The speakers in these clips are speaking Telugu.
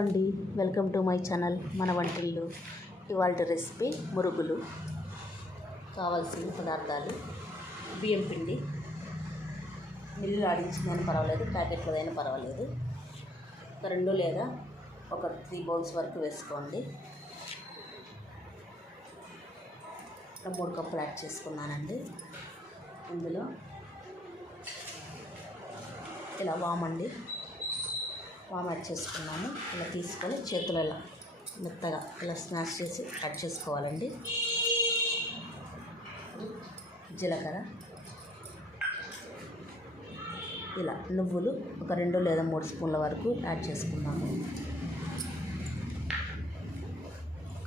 అండి, వెల్కమ్ టు మై ఛానల్ మన వంటిల్లు. ఇవాళ రెసిపీ మురుగులు. కావాల్సిన పదార్థాలు: బియ్యం పిండి, మిల్లు ఆడించిందని పర్వాలేదు, ప్యాకెట్లదైనా పర్వాలేదు. ఒక 2 లేదా ఒక 3 బౌల్స్ వరకు వేసుకోండి. 3 కప్పులు యాడ్ చేసుకున్నానండి. ఇందులో ఇలా వామ్ యాడ్ చేసుకున్నాము. ఇలా తీసుకొని చేతులు ఇలా మెత్తగా ఇలా స్మాష్ చేసి యాడ్ చేసుకోవాలండి. జీలకర్ర, ఇలా నువ్వులు ఒక 2 లేదా 3 స్పూన్ల వరకు యాడ్ చేసుకున్నాము.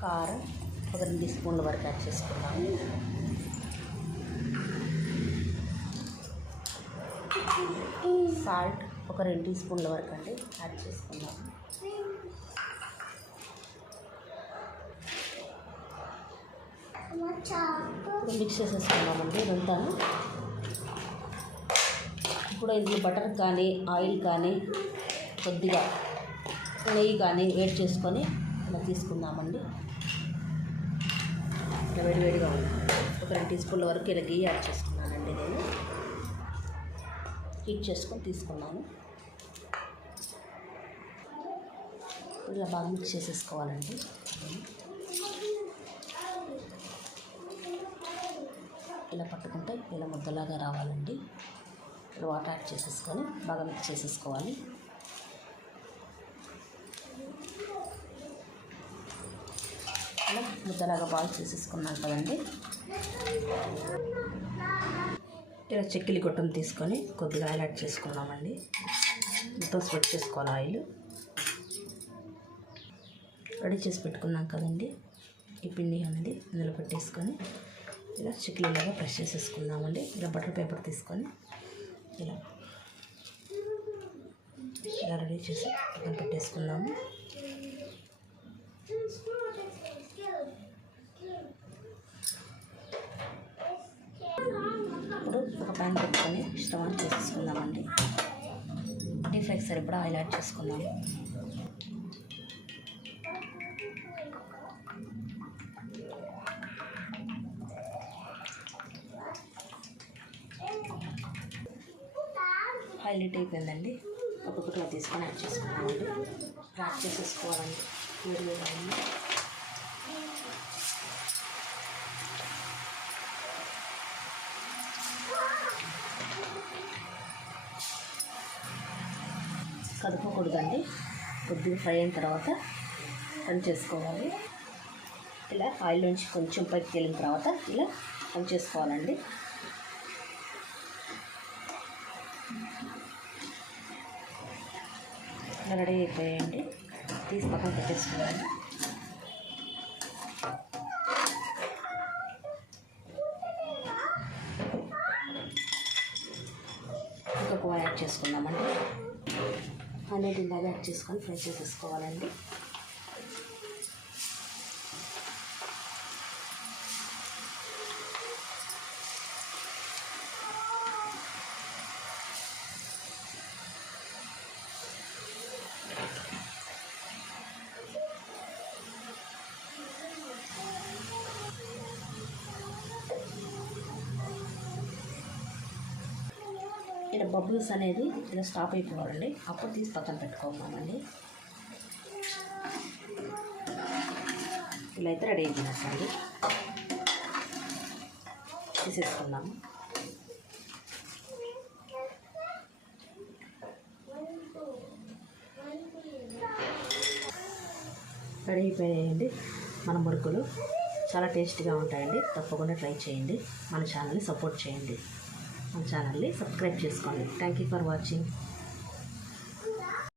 కారం ఒక 2 స్పూన్ల వరకు యాడ్ చేసుకున్నాము. సాల్ట్ ఒక 2 టీ స్పూన్ల వరకు అండి యాడ్ చేసుకున్నాము. మిక్స్ చేసేసుకున్నామండి ఇదంతాను. ఇప్పుడు ఇందులో బటర్ కానీ ఆయిల్ కానీ కొద్దిగా నెయ్యి కానీ వేడి చేసుకొని ఇలా తీసుకుందామండి. ఇలా వేడివేడిగా ఉంది. ఒక 2 టీ స్పూన్ల వరకు ఇలా గీ యాడ్ చేసుకున్నానండి. నేను హీట్ చేసుకొని తీసుకున్నాను. ఇలా బాగా మిక్స్ చేసేసుకోవాలండి. ఇలా పట్టుకుంటే ఇలా ముద్దలాగా రావాలండి. ఇలా వాటర్ యాడ్ చేసేసుకొని బాగా మిక్స్ చేసేసుకోవాలి. ఇలా ముద్దలాగా బాగా చేసేసుకున్నాం కదండి. ఇలా చెక్కిలి గొట్టం తీసుకొని కొద్దిగా ఆయిల్ యాడ్ చేసుకున్నామండి. మొత్తం స్ప్రెడ్ చేసుకోవాలి. ఆయిల్ రెడీ చేసి పెట్టుకున్నాం కదండి. ఈ పిండి అనేది ఇందులో పెట్టేసుకొని ఇలా చెక్కిలిలాగా ప్రెస్ చేసేసుకుందామండి. ఇలా బటర్ పేపర్ తీసుకొని ఇలా రెడీ చేసి పక్కన పెట్టేసుకుందాము. ఇప్పుడు ఒక ప్యాన్ పెట్టుకొని స్టవ్ ఆన్ చేసేసుకుందామండి. డీప్ ఫ్రైకి సరిపడా ఆయిల్ యాడ్ చేసుకుందాము. ఆయిల్ హీట్ అయిపోయిందండి. ఒక్కొక్కటిగా తీసుకొని యాడ్ చేసుకున్నామండి. యాడ్ చేసేసుకోవాలండి. వేడివేడిగా ఉంది. కదుపుకూడదండి. కొద్దిగా ఫ్రై అయిన తర్వాత టర్న్ చేసుకోవాలి. ఇలా ఆయిల్ నుంచి కొంచెం పైకి తేలిన తర్వాత ఇలా టర్న్ చేసుకోవాలండి. ఇలా రెడీ అయిపోయాయండి. తీసి పక్కన పెట్టేసుకోవాలి. ఇంకొక యాడ్ చేసుకుందామండి. అనేది ఇలాగా యాడ్ చేసుకొని ఫ్రై చేసేసుకోవాలండి. ఇలా బబుల్స్ అనేది ఇలా స్టాప్ అయిపోవాలండి. అప్పుడు తీసి పక్కన పెట్టుకోవాలండి. ఇలా అయితే రెడీ అయిపోయినట్టండి. తీసేసుకున్నాము. రెడీ అయిపోయాయండి మన మురుకులు. చాలా టేస్టీగా ఉంటాయండి. తప్పకుండా ట్రై చేయండి. మన ఛానల్ని సపోర్ట్ చేయండి. మన ఛానల్ని సబ్స్క్రైబ్ చేసుకోండి. Thank you for watching.